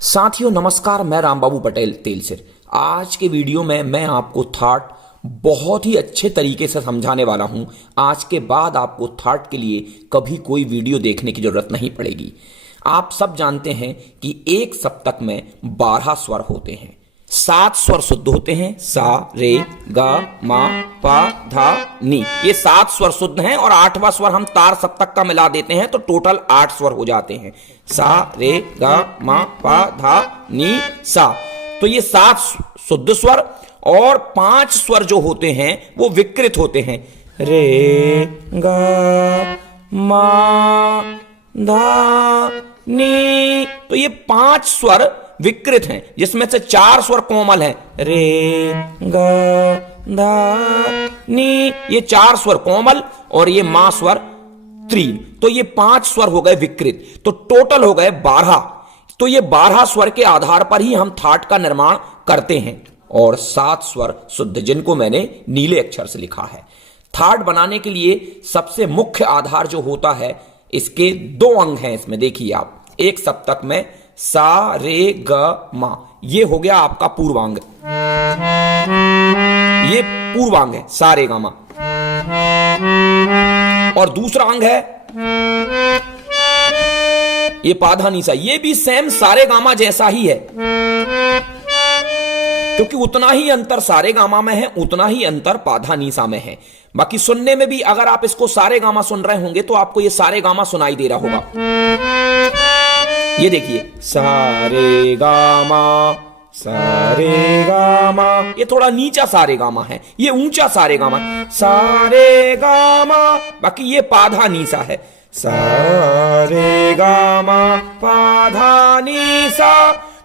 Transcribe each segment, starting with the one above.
साथियों नमस्कार, मैं रामबाबू पटेल तेलसिर। आज के वीडियो में मैं आपको थाट बहुत ही अच्छे तरीके से समझाने वाला हूं। आज के बाद आपको थाट के लिए कभी कोई वीडियो देखने की जरूरत नहीं पड़ेगी। आप सब जानते हैं कि एक सप्तक में 12 स्वर होते हैं, 7 स्वर शुद्ध होते हैं, सा रे गा मा पा धा नी। ये 7 स्वर शुद्ध हैं और 8वां स्वर हम तार सप्तक का मिला देते हैं तो टोटल 8 स्वर हो जाते हैं, सा रे गा मा पा धा नी सा। तो ये 7 शुद्ध स्वर और 5 स्वर जो होते हैं वो विकृत होते हैं, रे गा मा धा नी। तो ये 5 स्वर विकृत हैं, जिसमें से 4 स्वर कोमल हैं, रे गा धा नी। ये 4 स्वर कोमल और ये मा स्वर त्रीन। तो ये 5 स्वर हो गए विकृत, तो टोटल हो गए 12। तो ये 12 स्वर के आधार पर ही हम थाट का निर्माण करते हैं और 7 स्वर शुद्ध, जिनको मैंने नीले अक्षर से लिखा है। थाट बनाने के लिए सबसे मुख्य आधार जो होता है, इसके 2 अंग हैं। इसमें देखिए आप, एक सप्तक में सा रे ग मा, ये हो गया आपका पूर्वांग, ये पूर्वांग है सा रे ग मा। और दूसरा अंग है ये पाधानीसा, ये भी सेम सारे गामा जैसा ही है, क्योंकि उतना ही अंतर सारे गामा में है, उतना ही अंतर पाधानीसा में है। बाकी सुनने में भी अगर आप इसको सारे गामा सुन रहे होंगे तो आपको ये सारे गामा सुनाई दे रहा होगा। ये देखिए सारे गामा, सारे गामा, ये थोड़ा नीचा सारे गामा है, ये ऊंचा सारे गामा, सारे गामा। बाकी ये पाधानीसा है, सारे गामा पाधानीसा।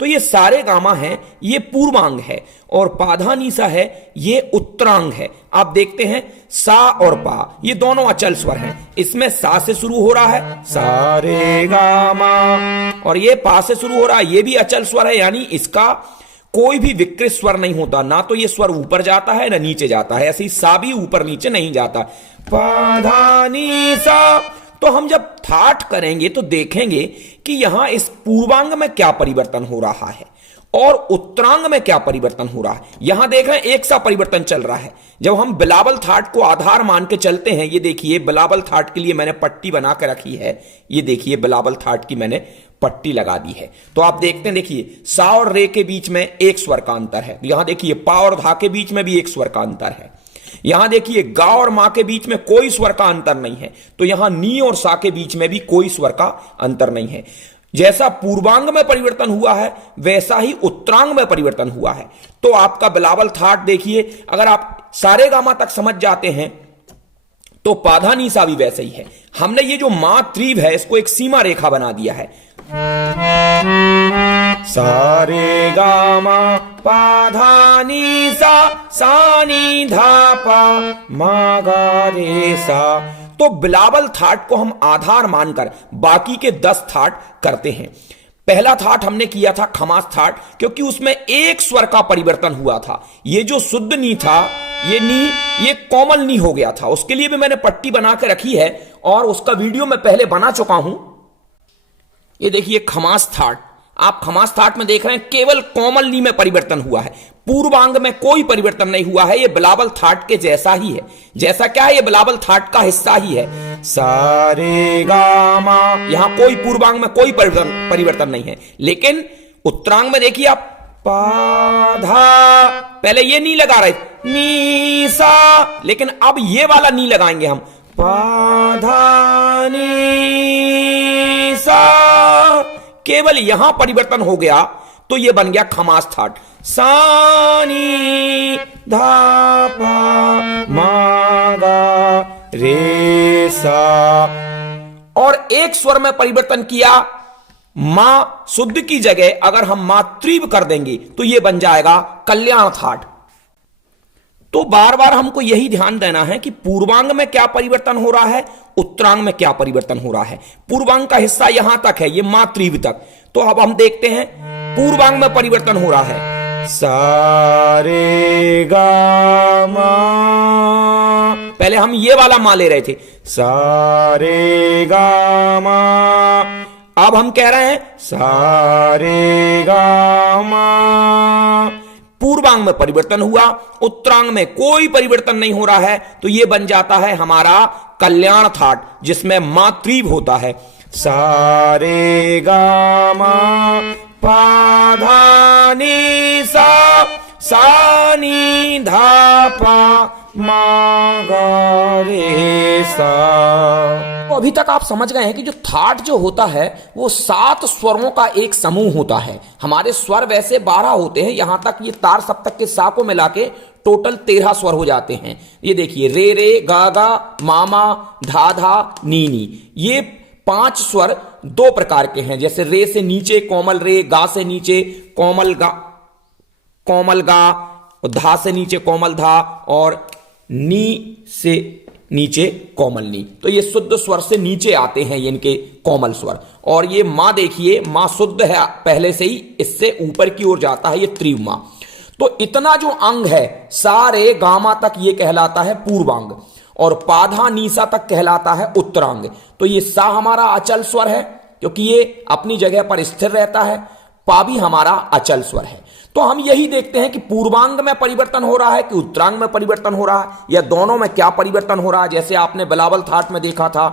तो ये सारे गामा है, ये पूर्वांग है, और पाधानीसा है, ये उत्तरांग है। आप देखते हैं सा और पा, ये दोनों अचल स्वर हैं। इसमें सा से शुरू हो रहा है, सारे गामा, और ये पा से शुरू हो रहा है, ये भी अचल स्वर है, यानी इसका कोई भी विकृत स्वर नहीं होता। ना तो ये स्वर ऊपर जाता है ना नीचे जाता है, ऐसे ही सा भी ऊपर नीचे नहीं जाता। पाधानीसा। तो हम जब थाट करेंगे तो देखेंगे कि यहां इस पूर्वांग में क्या परिवर्तन हो रहा है और उत्तरांग में क्या परिवर्तन हो रहा है। यहां देख रहे हैं एक सा परिवर्तन चल रहा है। जब हम बिलावल थाट को आधार मान के चलते हैं, ये देखिए बिलावल थाट के लिए मैंने पट्टी बना के रखी है, ये देखिए बिलावल थाट की मैंने पट्टी लगा दी है। तो आप देखते हैं, देखिए सा और रे के बीच में एक स्वर का अंतर है, यहां देखिए पा और धा के बीच में भी एक स्वर का अंतर है, यहां देखिए गा और मा के बीच में कोई स्वर का अंतर नहीं है, तो यहां नी और सा के बीच में भी कोई स्वर का अंतर नहीं है। जैसा पूर्वांग में परिवर्तन हुआ है वैसा ही उत्तरांग में परिवर्तन हुआ है। तो आपका बिलावल थाट देखिए, अगर आप सारे गामा तक समझ जाते हैं तो पाधानीसा भी वैसे ही है। हमने ये जो मा त्रिव है इसको एक सीमा रेखा बना दिया है, सारे गामा पाधानीसा सानी धा पा मा गा रे सा। तो बिलावल थाट को हम आधार मानकर बाकी के 10 थाट करते हैं। पहला थाट हमने किया था खमास थाट, क्योंकि उसमें एक स्वर का परिवर्तन हुआ था। ये जो शुद्ध नी था, ये नी, ये कोमल नी हो गया था। उसके लिए भी मैंने पट्टी बना के रखी है और उसका वीडियो मैं पहले बना चुका हूं। ये देखिए खमास थाट, आप खमास थाट में देख रहे हैं केवल कोमल नी में परिवर्तन हुआ है, पूर्वांग में कोई परिवर्तन नहीं हुआ है। ये बिलावल थाट के जैसा ही है। जैसा क्या है, ये बिलावल थाट का हिस्सा ही है। सारे गामा, यहां कोई पूर्वांग में कोई परिवर्तन नहीं है। लेकिन उत्तरांग में देखिए आप पाधा, पहले ये नी लगा रहे नी सा, लेकिन अब ये वाला नी लगाएंगे हम, पाधा नी सा। केवल यहां परिवर्तन हो गया तो यह बन गया खमास थाट, सानी धा पा मा गा रे सा। और एक स्वर में परिवर्तन किया, मां शुद्ध की जगह अगर हम मां त्रिव कर देंगे तो यह बन जाएगा कल्याण थाट। तो बार बार हमको यही ध्यान देना है कि पूर्वांग में क्या परिवर्तन हो रहा है, उत्तरांग में क्या परिवर्तन हो रहा है। पूर्वांग का हिस्सा यहां तक है, ये मा त्रिव तक। तो अब हम देखते हैं पूर्वांग में परिवर्तन हो रहा है, सारे गा मा, पहले हम ये वाला मा ले रहे थे, सारे गा मा, अब हम कह रहे हैं सा रे उत्तरांग में परिवर्तन हुआ, उत्तरांग में कोई परिवर्तन नहीं हो रहा है, तो यह बन जाता है हमारा कल्याण थाट, जिसमें मातृव होता है। सा रे गा मा पा धा नी सा नी धा पा मा गा रे सा। तो अभी तक आप समझ गए हैं कि जो थाट जो होता है वो 7 स्वरों का एक समूह होता है। हमारे स्वर वैसे 12 होते हैं, यहां तक ये तार सप्तक के सा को मिला के टोटल 13 स्वर हो जाते हैं। ये देखिए, रे रे, गा गा, मामा, धा धा, नी नी, ये 5 स्वर 2 प्रकार के हैं। जैसे रे से नीचे कोमल रे, गा से नीचे कोमल गा, धा से नीचे कोमल धा, और नी से नीचे कोमल नी। तो ये शुद्ध स्वर से नीचे आते हैं इनके कोमल स्वर। और ये मां देखिए, मां शुद्ध है पहले से ही, इससे ऊपर की ओर जाता है ये त्रिव मां। तो इतना जो अंग है सा रे गामा तक ये कहलाता है पूर्वांग, और पाधा नीसा तक कहलाता है उत्तरांग। तो ये सा हमारा अचल स्वर है क्योंकि ये अपनी जगह पर स्थिर रहता है, पा भी हमारा अचल स्वर है। तो हम यही देखते हैं कि पूर्वांग में परिवर्तन हो रहा है कि उत्तरांग में परिवर्तन हो रहा है, या दोनों में क्या परिवर्तन हो रहा है। जैसे आपने बिलावल थाट में देखा था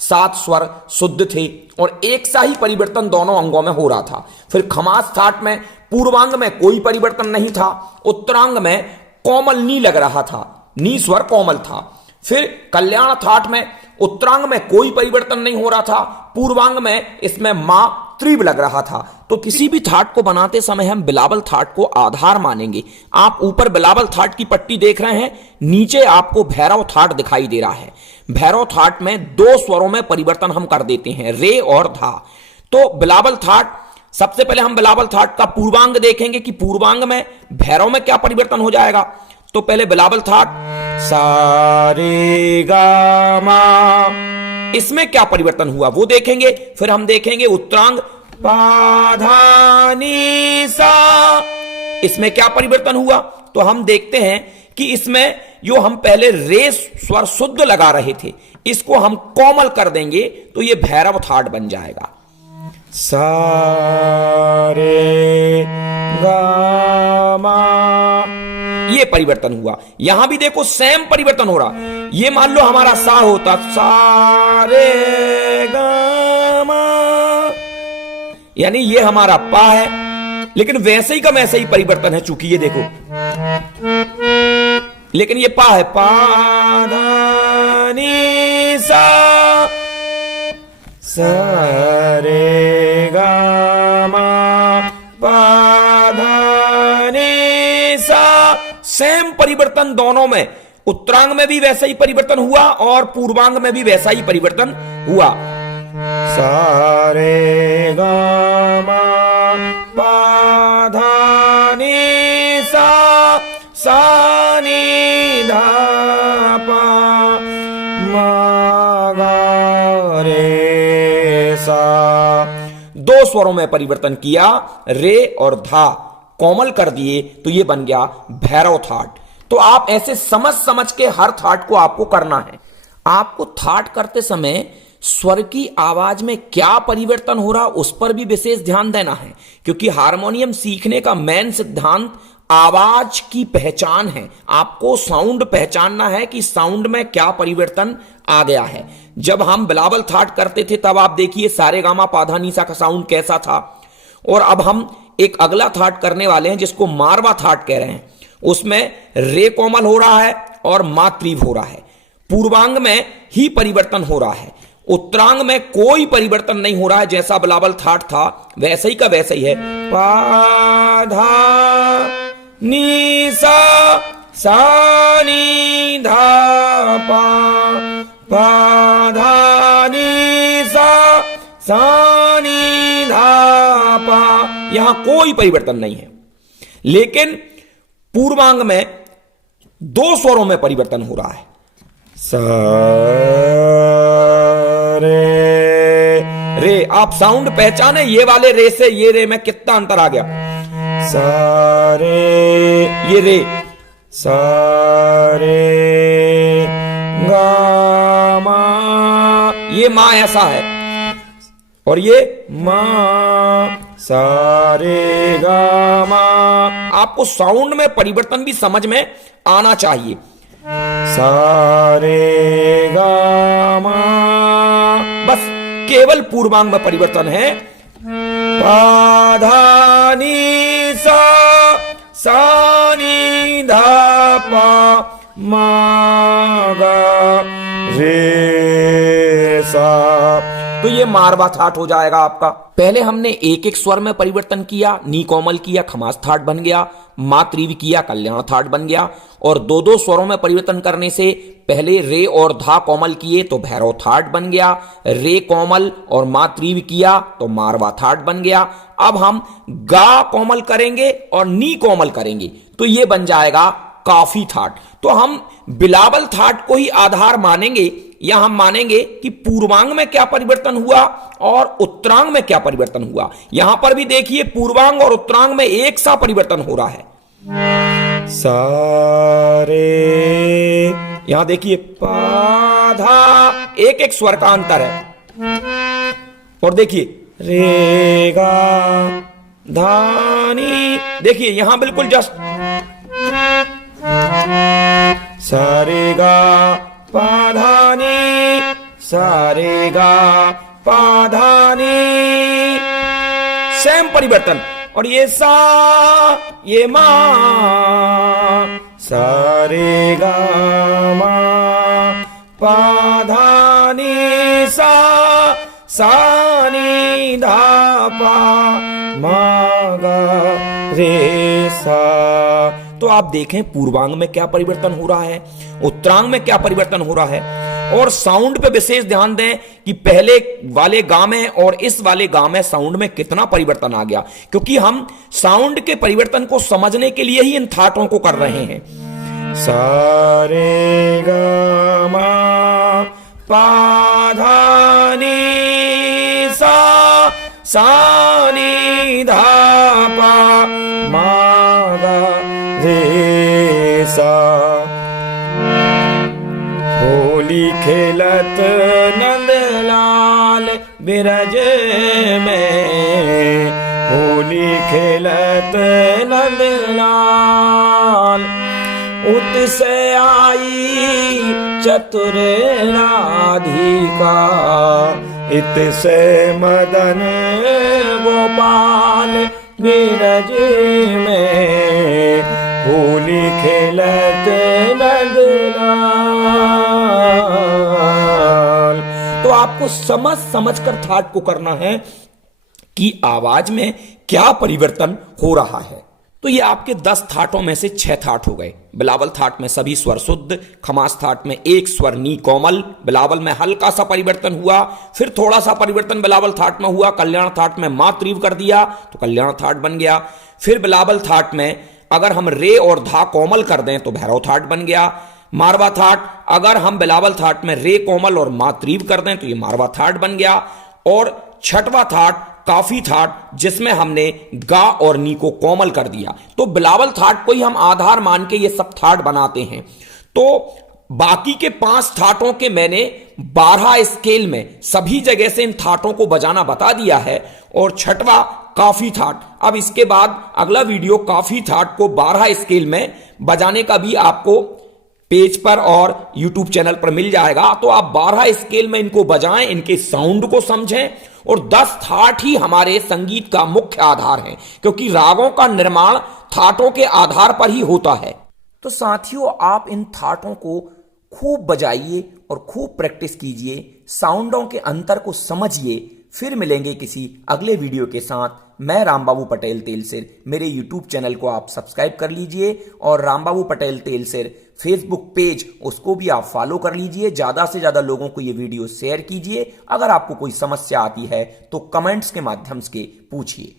7 स्वर शुद्ध थे और एक सा ही परिवर्तन दोनों अंगों में हो रहा था। फिर खमास थाट में पूर्वांग में कोई परिवर्तन नहीं था, उत्तरांग में कोमल नी लग रहा था, नी स्वर कोमल था। फिर कल्याण थाट में उत्तरांग में कोई परिवर्तन नहीं हो रहा था, पूर्वांग में इसमें मां त्रिव लग रहा था। तो किसी भी थाट को बनाते समय हम बिलावल थाट को आधार मानेंगे। आप ऊपर बिलावल थाट की पट्टी देख रहे हैं, नीचे आपको भैरव थाट दिखाई दे रहा है। भैरव थाट में 2 स्वरों में परिवर्तन हम कर देते हैं, रे और धा। तो बिलावल थाट, सबसे पहले हम बिलावल थाट का पूर्वांग देखेंगे कि पूर्वांग में भैरव में क्या परिवर्तन हो जाएगा। तो पहले बिलावल थाट सा रे गा मा, इसमें क्या परिवर्तन हुआ वो देखेंगे। फिर हम देखेंगे उत्तरांग पा धा नी सा, इसमें क्या परिवर्तन हुआ। तो हम देखते हैं कि इसमें जो हम पहले रे स्वर शुद्ध लगा रहे थे, इसको हम कोमल कर देंगे तो ये भैरव थाट बन जाएगा। सा रे गा मा, ये परिवर्तन हुआ। यहां भी देखो सेम परिवर्तन हो रहा। ये मान लो हमारा सा होता, सा रे गा मा, यानी ये हमारा पा है, लेकिन वैसे ही का वैसे ही परिवर्तन है। चूंकि ये देखो, लेकिन ये पा है, पा धा नी सा, सा रे गा मा पा धा नी सा। सेम परिवर्तन दोनों में, उत्तरांग में भी वैसा ही परिवर्तन हुआ और पूर्वांग में भी वैसा ही परिवर्तन हुआ। सा रे गा मा पा धा नी सा, सा नी धा पा मा गा रे सा। 2 स्वरों में परिवर्तन किया, रे और धा कोमल कर दिए, तो ये बन गया भैरव थाट। तो आप ऐसे समझ समझ के हर थाट को आपको करना है। आपको थाट करते समय स्वर की आवाज में क्या परिवर्तन हो रहा उस पर भी विशेष ध्यान देना है, क्योंकि हारमोनियम सीखने का मेन सिद्धांत आवाज की पहचान है। आपको साउंड पहचानना है कि साउंड में क्या परिवर्तन आ गया है। जब हम बिलावल थाट करते थे तब आप देखिए सारे गामा पाधा नीसा का साउंड कैसा था, और अब हम एक अगला थाट करने वाले हैं जिसको मारवा थाट कह रहे हैं। उसमें रे कोमल हो रहा है और मा त्रिव हो रहा है। पूर्वांग में ही परिवर्तन हो रहा है, उत्तरांग में कोई परिवर्तन नहीं हो रहा है। जैसा बिलावल थाट था वैसे ही का वैसे ही है। पा धा नी सा, सा नी धा पा, पा धा नी सा, सा नी धा पा। यहां कोई परिवर्तन नहीं है, लेकिन पूर्वांग में 2 स्वरों में परिवर्तन हो रहा है। सा रे, आप साउंड पहचाने ये वाले रे से ये रे में कितना अंतर आ गया। सा रे, ये रे, सा रे गा मा, ये मा ऐसा है, और ये मा सा रे गा मा। आपको साउंड में परिवर्तन भी समझ में आना चाहिए। सा रे गा मा, बस केवल पूर्वांग में परिवर्तन है। पा धा नी सा, सा नी धा पा मा गा रे सा। तो ये मारवा थाट हो जाएगा आपका। पहले हमने एक एक स्वर में परिवर्तन किया, नी कोमल किया, खमास थाट बन गया, मा त्रिव किया, कल्याण थाट बन गया। और दो दो स्वरों में परिवर्तन करने से पहले रे और धा कोमल किए तो भैरव थाट बन गया, रे कोमल और मा त्रिव किया तो मारवा थाट बन गया। अब हम गा कोमल करेंगे और नी कोमल करेंगे तो ये बन जाएगा काफी थाट। तो हम बिलावल थाट को ही आधार मानेंगे, या हम मानेंगे कि पूर्वांग में क्या परिवर्तन हुआ और उत्तरांग में क्या परिवर्तन हुआ। यहां पर भी देखिए पूर्वांग और उत्तरांग में एक सा परिवर्तन हो रहा है। सारे, यहां देखिए पाधा, एक एक स्वर का अंतर है। और देखिए रे गा धानी, देखिए यहां बिल्कुल जस्ट सारे गा पाधानी, सारे गा पाधानी, सेम परिवर्तन। और ये सा, ये मा, सारे गा मा पाधानी सा, सानी धा पा मा गा रे सा। तो आप देखें पूर्वांग में क्या परिवर्तन हो रहा है, उत्तरांग में क्या परिवर्तन हो रहा है। और साउंड पे विशेष ध्यान दें कि पहले वाले गा में और इस वाले गा में साउंड में कितना परिवर्तन आ गया, क्योंकि हम साउंड के परिवर्तन को समझने के लिए ही इन थाटों को कर रहे हैं। सारे गा मा पा धा नी सा, सा नी धा पा मा गा रे सा। होली खेलत नंदलाल बिरज में, होली खेलत नंदलाल, उत से आई चतुर राधिका, इत से मदन गोपाल बिरज में, होली खेलत नंदलाल। तो आपको समझ समझ कर थाट को करना है कि आवाज में क्या परिवर्तन हो रहा है। तो ये आपके 10 थाटों में से 6 थाट हो गए। बिलावल थाट में सभी स्वर शुद्ध, खमास थाट में एक स्वर नी कोमल, बिलावल में हल्का सा परिवर्तन हुआ, फिर थोड़ा सा परिवर्तन बिलावल थाट में हुआ, कल्याण थाट में मा त्रिव कर दिया तो कल्याण थाट बन गया। फिर बिलावल थाट में अगर हम रे और धा कोमल कर दें तो भैरव थाट बन गया। मारवा थाट अगर हम बिलावल थाट में रे कोमल और मा त्रिव कर दें तो ये मारवा थाट बन गया। और छठवां थाट काफी थाट, जिसमें हमने गा और नी को कोमल कर दिया। तो बिलावल थाट को ही हम आधार मान के ये सब थाट बनाते हैं। तो बाकी के 5 थाटों के मैंने 12 स्केल में सभी जगह से इन थाटों को बजाना बता दिया है। और छठवां काफी थाट, अब इसके बाद अगला वीडियो काफी थाट को 12 स्केल में बजाने का भी आपको पेज पर और YouTube चैनल पर मिल जाएगा। तो आप 12 स्केल में इनको बजाएं, इनके साउंड को समझें। और 10 थाट ही हमारे संगीत का मुख्य आधार है, क्योंकि रागों का निर्माण थाटों के आधार पर ही होता है। तो साथियों, आप इन थाटों को खूब बजाइए और खूब प्रैक्टिस कीजिए, साउंडों के अंतर को समझिए। फिर मिलेंगे किसी अगले वीडियो के साथ। मैं रामबाबू पटेल तेलसिर, मेरे YouTube चैनल को आप सब्सक्राइब कर लीजिए और रामबाबू पटेल तेलसिर फेसबुक पेज, उसको भी आप फॉलो कर लीजिए। ज्यादा से ज्यादा लोगों को ये वीडियो शेयर कीजिए। अगर आपको कोई समस्या आती है तो कमेंट्स के माध्यम से पूछिए।